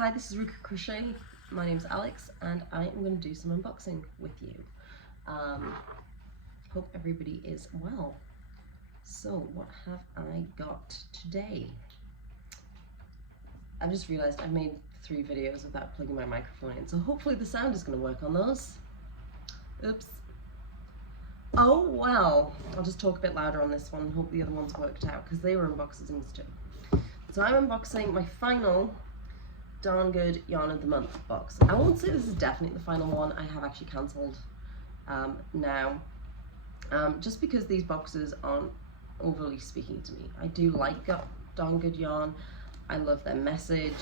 Hi, this is Crochet. My name's Alex and I am going to do some unboxing with you. Hope everybody is well. So what have I got today? I've just realized I've made 3 videos without plugging my microphone in, so hopefully the sound is going to work on those. Oops. Oh well, I'll just talk a bit louder on this one and hope the other ones worked out because they were unboxings too. So I'm unboxing my final Darn Good Yarn of the Month box. I won't say this is definitely the final one. I have actually cancelled now, just because these boxes aren't overly speaking to me. I do like Darn Good Yarn. I love their message.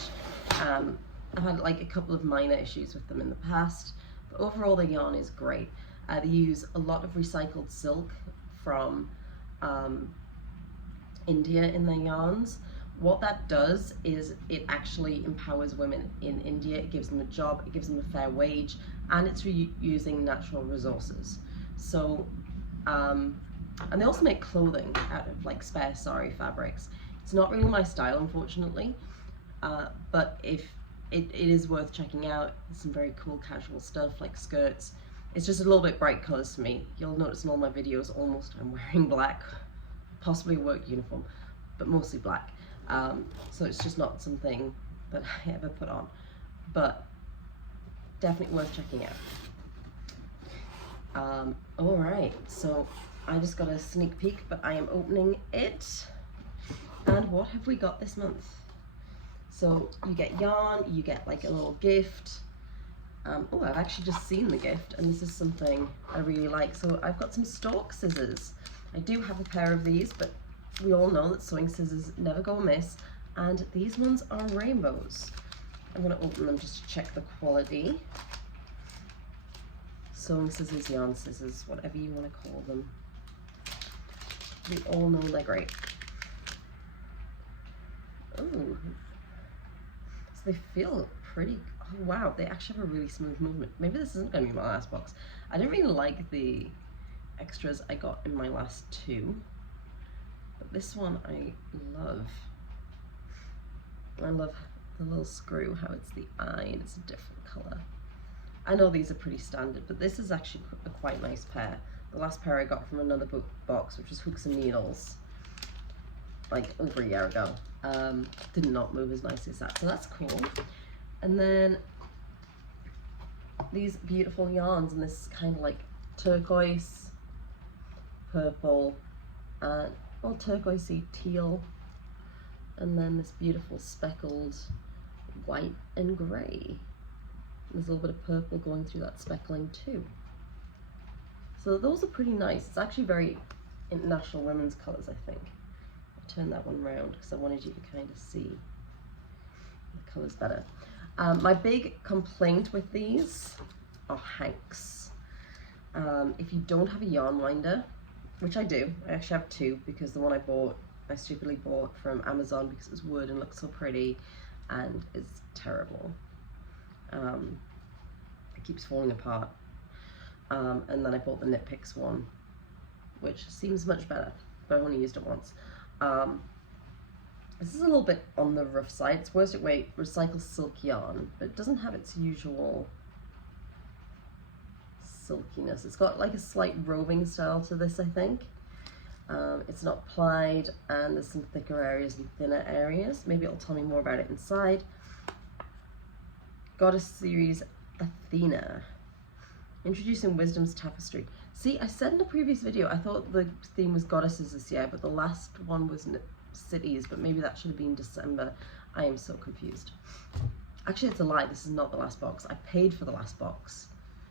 I've had like a couple of minor issues with them in the past, but overall the yarn is great. They use a lot of recycled silk from India in their yarns. What that does is it actually empowers women in India. It gives them a job, it gives them a fair wage, and it's reusing natural resources. So, and they also make clothing out of like spare sari fabrics. It's not really my style, unfortunately, but if it is worth checking out. There's some very cool casual stuff like skirts. It's just a little bit bright colours for me. You'll notice in all my videos almost I'm wearing black, possibly a work uniform, but mostly black. So it's just not something that I ever put on, but definitely worth checking out. Alright, so I just got a sneak peek, but I am opening it. And what have we got this month? So you get yarn, you get like a little gift. Oh, I've actually just seen the gift, and this is something I really like. So I've got some stalk scissors. I do have a pair of these, but we all know that sewing scissors never go amiss, and these ones are rainbows. I'm going to open them just to check the quality. Sewing scissors, yarn scissors, whatever you want to call them. We all know they're great. Oh, so they feel pretty. Oh wow, they actually have a really smooth movement. Maybe this isn't going to be my last box. I didn't really like the extras I got in my last 2. But this one I love. I love the little screw, how it's the eye and it's a different colour. I know these are pretty standard, but this is actually a quite nice pair. The last pair I got from another box, which was Hooks and Needles, like over a year ago. Did not move as nicely as that, so that's cool. And then these beautiful yarns in this kind of like turquoise, purple, and well, turquoisey teal, and then this beautiful speckled white and grey. There's a little bit of purple going through that speckling too. So those are pretty nice. It's actually very international women's colours, I think. I'll turn that one round because I wanted you to kind of see the colours better. My big complaint with these are hanks. If you don't have a yarn winder, which I do. I actually have 2 because the one I bought, I stupidly bought from Amazon because it was wood and looked so pretty, and it's terrible. It keeps falling apart. And then I bought the Knit Picks one, which seems much better, but I've only used it once. This is a little bit on the rough side. It's worsted weight recycled silk yarn, but it doesn't have its usual silkiness. It's got like a slight roving style to this, I think. It's not plied, and there's some thicker areas and thinner areas. Maybe it'll tell me more about it inside. Goddess Series Athena. Introducing Wisdom's Tapestry. See, I said in a previous video I thought the theme was goddesses this year, but the last one was cities, but maybe that should have been December. I am so confused. Actually, it's a lie. This is not the last box. I paid for the last box.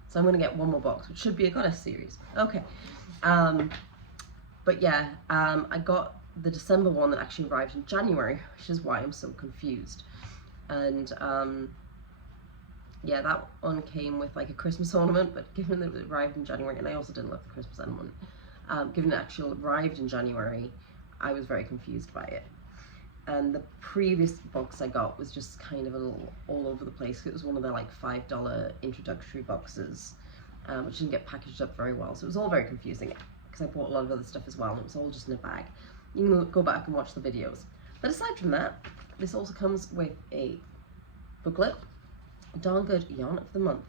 So I'm going to get one more box, which should be a goddess series. Okay. But yeah, I got the December one that actually arrived in January, which is why I'm so confused. And yeah, that one came with like a Christmas ornament, but given that it arrived in January, and I also didn't love the Christmas ornament, given it actually arrived in January, I was very confused by it. And the previous box I got was just kind of a little all over the place. It was one of their like $5 introductory boxes, which didn't get packaged up very well. So it was all very confusing because I bought a lot of other stuff as well, and it was all just in a bag. You can go back and watch the videos. But aside from that, this also comes with a booklet. Darn good yarn of the month.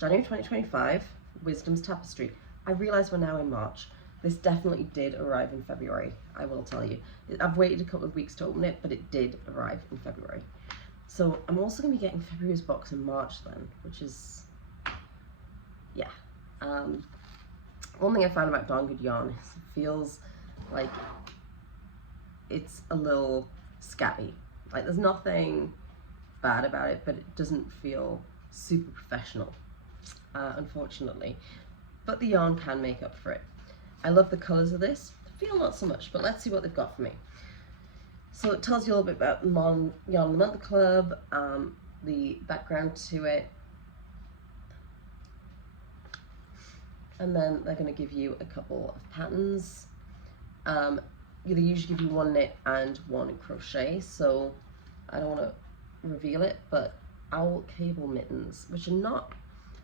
January 2025, Wisdom's Tapestry. I realise we're now in March. This definitely did arrive in February, I will tell you. I've waited a couple of weeks to open it, but it did arrive in February. So I'm also going to be getting February's box in March then, which is, yeah. One thing I found about Darn Good yarn is it feels like it's a little scabby. Like there's nothing bad about it, but it doesn't feel super professional, unfortunately. But the yarn can make up for it. I love the colours of this. The feel not so much, but let's see what they've got for me. So it tells you a little bit about Yarn of the Month Club, the background to it, and then they're going to give you a couple of patterns. They usually give you one knit and one crochet, so I don't want to reveal it, but owl cable mittens, which are not,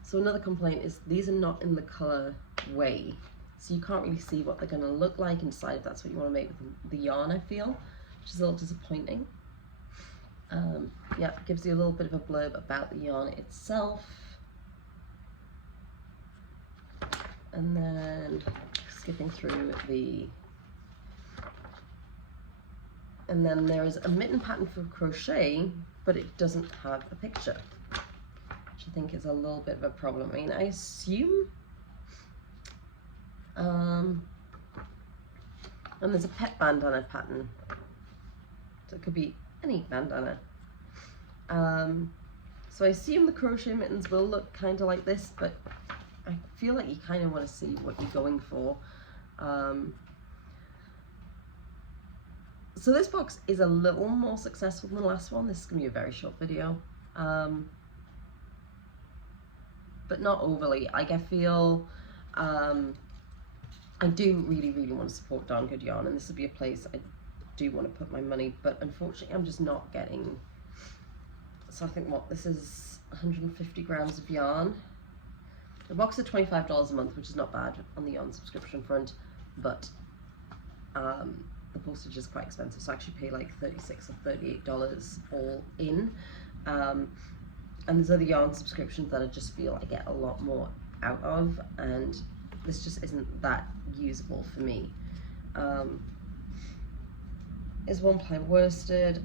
so another complaint is these are not in the colour way, so you can't really see what they're going to look like and decide if that's what you want to make with the yarn, I feel, which is a little disappointing. Yeah, it gives you a little bit of a blurb about the yarn itself. And then skipping through and then there is a mitten pattern for crochet, but it doesn't have a picture, which I think is a little bit of a problem. I mean, I assume, and there's a pet bandana pattern, so it could be any bandana. So I assume the crochet mittens will look kind of like this, but I feel like you kind of want to see what you're going for. So this box is a little more successful than the last one. This is going to be a very short video, but not overly. Like I feel, I do really want to support Darn Good Yarn, and this would be a place I do want to put my money, but unfortunately I'm just not getting, so I think what, this is 150 grams of yarn. The box is $25 a month, which is not bad on the yarn subscription front, but the postage is quite expensive, so I actually pay like $36 or $38 all in. And there's other yarn subscriptions that I just feel I get a lot more out of, and this just isn't that usable for me. Is one ply worsted.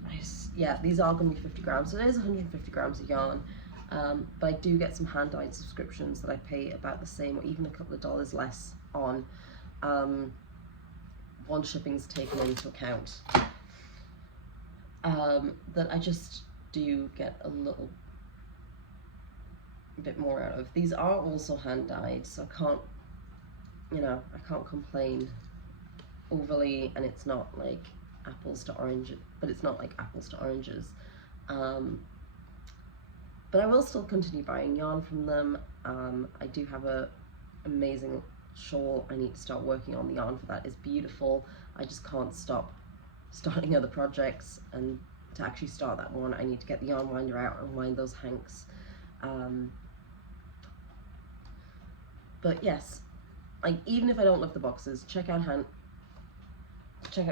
Yeah, these are going to be 50 grams, so it is 150 grams of yarn. But I do get some hand-dyed subscriptions that I pay about the same or even a couple of dollars less on, once shipping's taken into account, that I just do get a little bit more out of. These are also hand-dyed, so I can't, I can't complain overly, and it's not like apples to oranges, but it's not like apples to oranges. But I will still continue buying yarn from them. I do have a amazing shawl I need to start working on. The yarn for that is beautiful. I just can't stop starting other projects, and to actually start that one I need to get the yarn winder out and wind those hanks. But yes, like even if I don't love the boxes, check out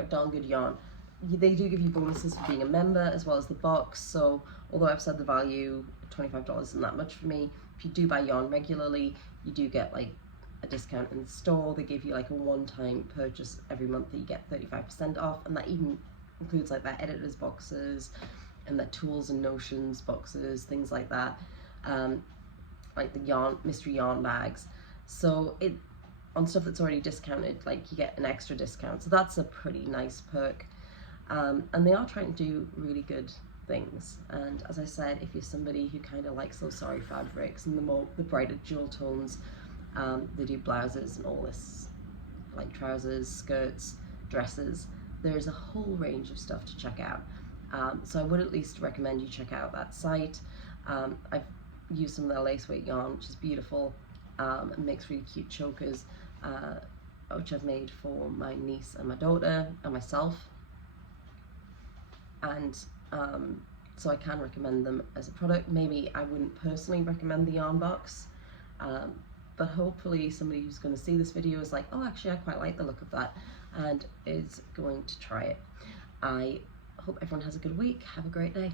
Darn Good Yarn. They do give you bonuses for being a member as well as the box, so although I've said the value $25 isn't that much for me, if you do buy yarn regularly you do get like a discount in the store. They give you like a one-time purchase every month that you get 35% off, and that even includes like their editors boxes and their tools and notions boxes, things like that, like the mystery yarn bags. So on stuff that's already discounted, like you get an extra discount, so that's a pretty nice perk. And they are trying to do really good things, and as I said, if you're somebody who kind of likes those sorry fabrics and the brighter jewel tones, they do blouses and all this, like trousers, skirts, dresses. There's a whole range of stuff to check out, so I would at least recommend you check out that site. I've used some of their lace weight yarn, which is beautiful, and makes really cute chokers, which I've made for my niece and my daughter and myself. And so I can recommend them as a product. Maybe I wouldn't personally recommend the yarn box, but hopefully somebody who's going to see this video is like, oh, actually I quite like the look of that, and is going to try it. I hope everyone has a good week. Have a great day.